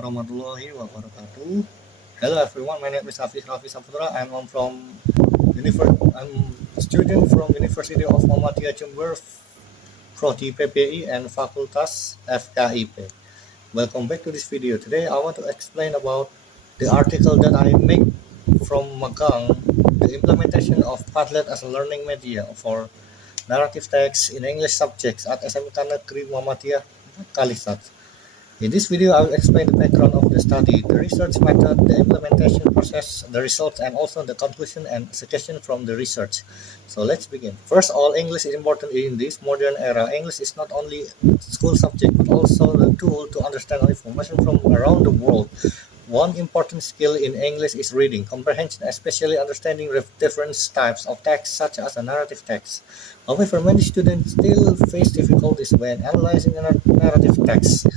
warahmatullahi wabarakatuh. Hello everyone, my name is Rafi Saputra. I'm a student from University of Muhammadiyah Jember, Prodi PPI and Fakultas FKIP. Welcome back to this video. Today I want to explain about the article that I make from Magang, the implementation of Padlet as a learning media for narrative text in English subjects at SMK Negeri Muhammadiyah Kalisat. In this video, I will explain the background of the study, the research method, the implementation process, the results, and also the conclusion and suggestion from the research. So let's begin. First, all English is important in this modern era. English is not only a school subject, but also a tool to understand information from around the world. One important skill in English is reading comprehension, especially understanding different types of text, such as a narrative text. However, many students still face difficulties when analyzing a narrative text.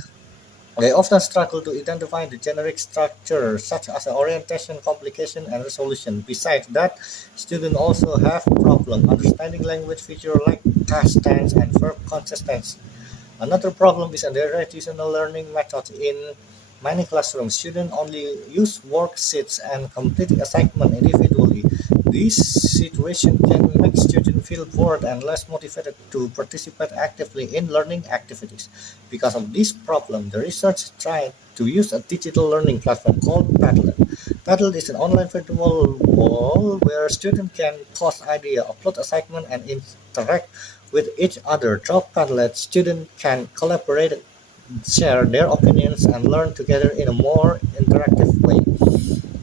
They often struggle to identify the generic structure, such as orientation, complication, and resolution. Besides that, students also have problem understanding language features like past tense and verb consistence. Another problem is the traditional learning method. In many classrooms, students only use worksheets and complete assignment individually. This situation can make students feel bored and less motivated to participate actively in learning activities. Because of this problem, the research tried to use a digital learning platform called Padlet. Padlet is an online virtual wall where students can post ideas, upload assignments, and interact with each other. Through Padlet, students can collaborate, share their opinions, and learn together in a more interactive way.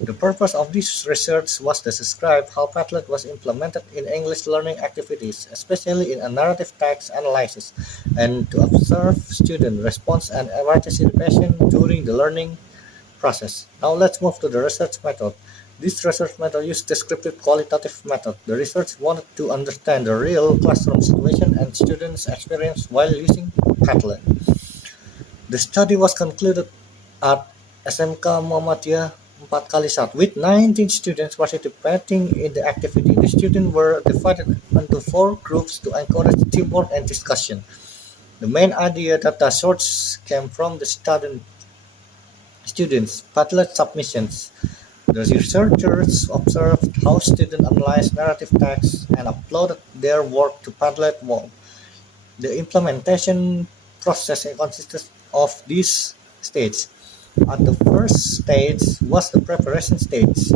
The purpose of this research was to describe how Padlet was implemented in English learning activities, especially in a narrative text analysis, and to observe student response and participation during the learning process. Now let's move to the research method. This research method used descriptive qualitative method. The research wanted to understand the real classroom situation and students' experience while using Padlet. The study was concluded at SMK Muhammadiyah 4 Kalisat with 19 students participating in the activity. The students were divided into 4 groups to encourage teamwork and discussion. The main idea that the source came from the students' Padlet submissions. The researchers observed how students analyzed narrative texts and uploaded their work to Padlet wall. The implementation process consisted of these stages. At the first stage was the preparation stage.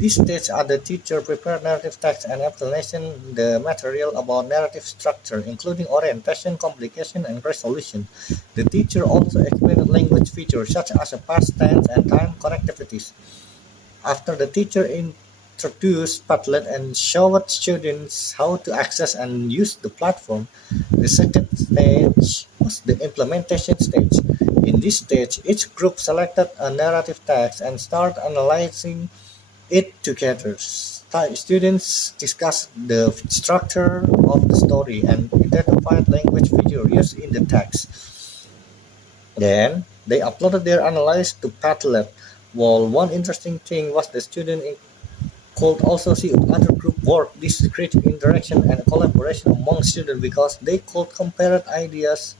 This stage are the teacher prepared narrative text and explanation the material about narrative structure, including orientation, complication, and resolution. The teacher also explained language features such as a past tense and time connectivities. After the teacher introduced Padlet and showed students how to access and use the platform, the second stage was the implementation stage. In this stage, each group selected a narrative text and started analyzing it together. Students discussed the structure of the story and identified language features used in the text. Then, they uploaded their analysis to Padlet. While one interesting thing was the student could also see other group work. This created interaction and collaboration among students because they could compare ideas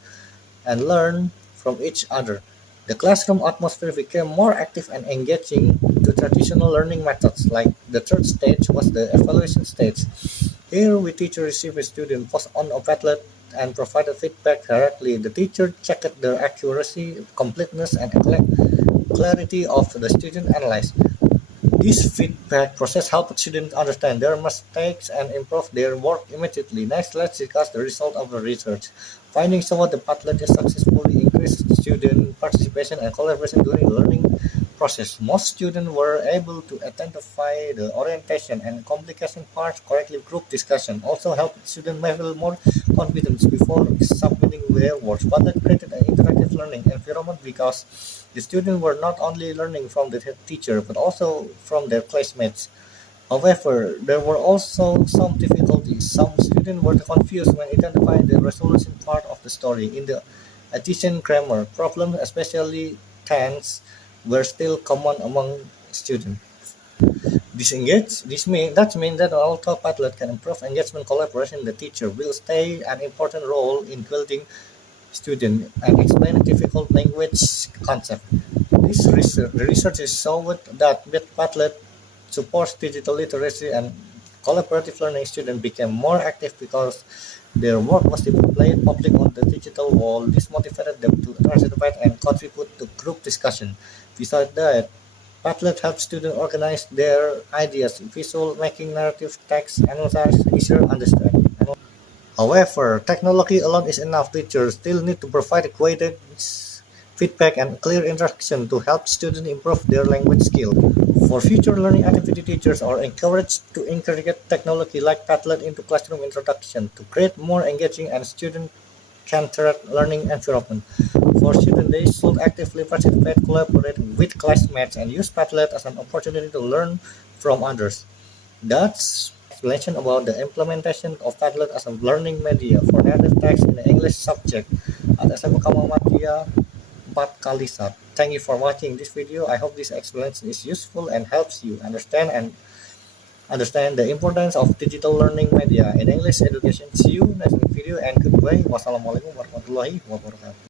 and learn from each other. The classroom atmosphere became more active and engaging to traditional learning methods. Like the third stage was the evaluation stage. Here, we teacher received a student post on a Padlet and provided feedback directly. The teacher checked the accuracy, completeness, and clarity of the student analyzed. This feedback process helped students understand their mistakes and improve their work immediately. Next, let's discuss the result of the research. Findings show the Padlet successfully increased student participation and collaboration during the learning process. Most students were able to identify the orientation and complication parts correctly. Group discussion also helped students feel more confidence before submitting their work. Padlet created an interactive learning environment because the students were not only learning from the teacher but also from their classmates. However, there were also some difficulties. Some students were confused when identifying the resolution part of the story. In the addition, grammar problems, especially tense, were still common among students. That means that although Padlet can improve engagement, collaboration, the teacher will stay an important role in building students and explain a difficult language concept. The research is showed that with Padlet supports digital literacy and collaborative learning, students became more active because their work was displayed public on the digital wall. This motivated them to participate and contribute to group discussion. Besides that, Padlet helps students organize their ideas, visual making narrative text, analyze, easier understand. However, technology alone is enough. Teachers still need to provide guidance, feedback, and clear instruction to help students improve their language skills. For future learning activity, teachers are encouraged to integrate technology like Padlet into classroom introduction to create more engaging and student-centered learning environment. For students, they should actively participate, collaborate with classmates, and use Padlet as an opportunity to learn from others. That's explanation about the implementation of Padlet as a learning media for native text in the English subject at SMK Muhammadiyah 4 Kalisat. Thank you for watching this video. I hope this explanation is useful and helps you understand the importance of digital learning media in English education. See you next video and goodbye. Wassalamualaikum warahmatullahi wabarakatuh.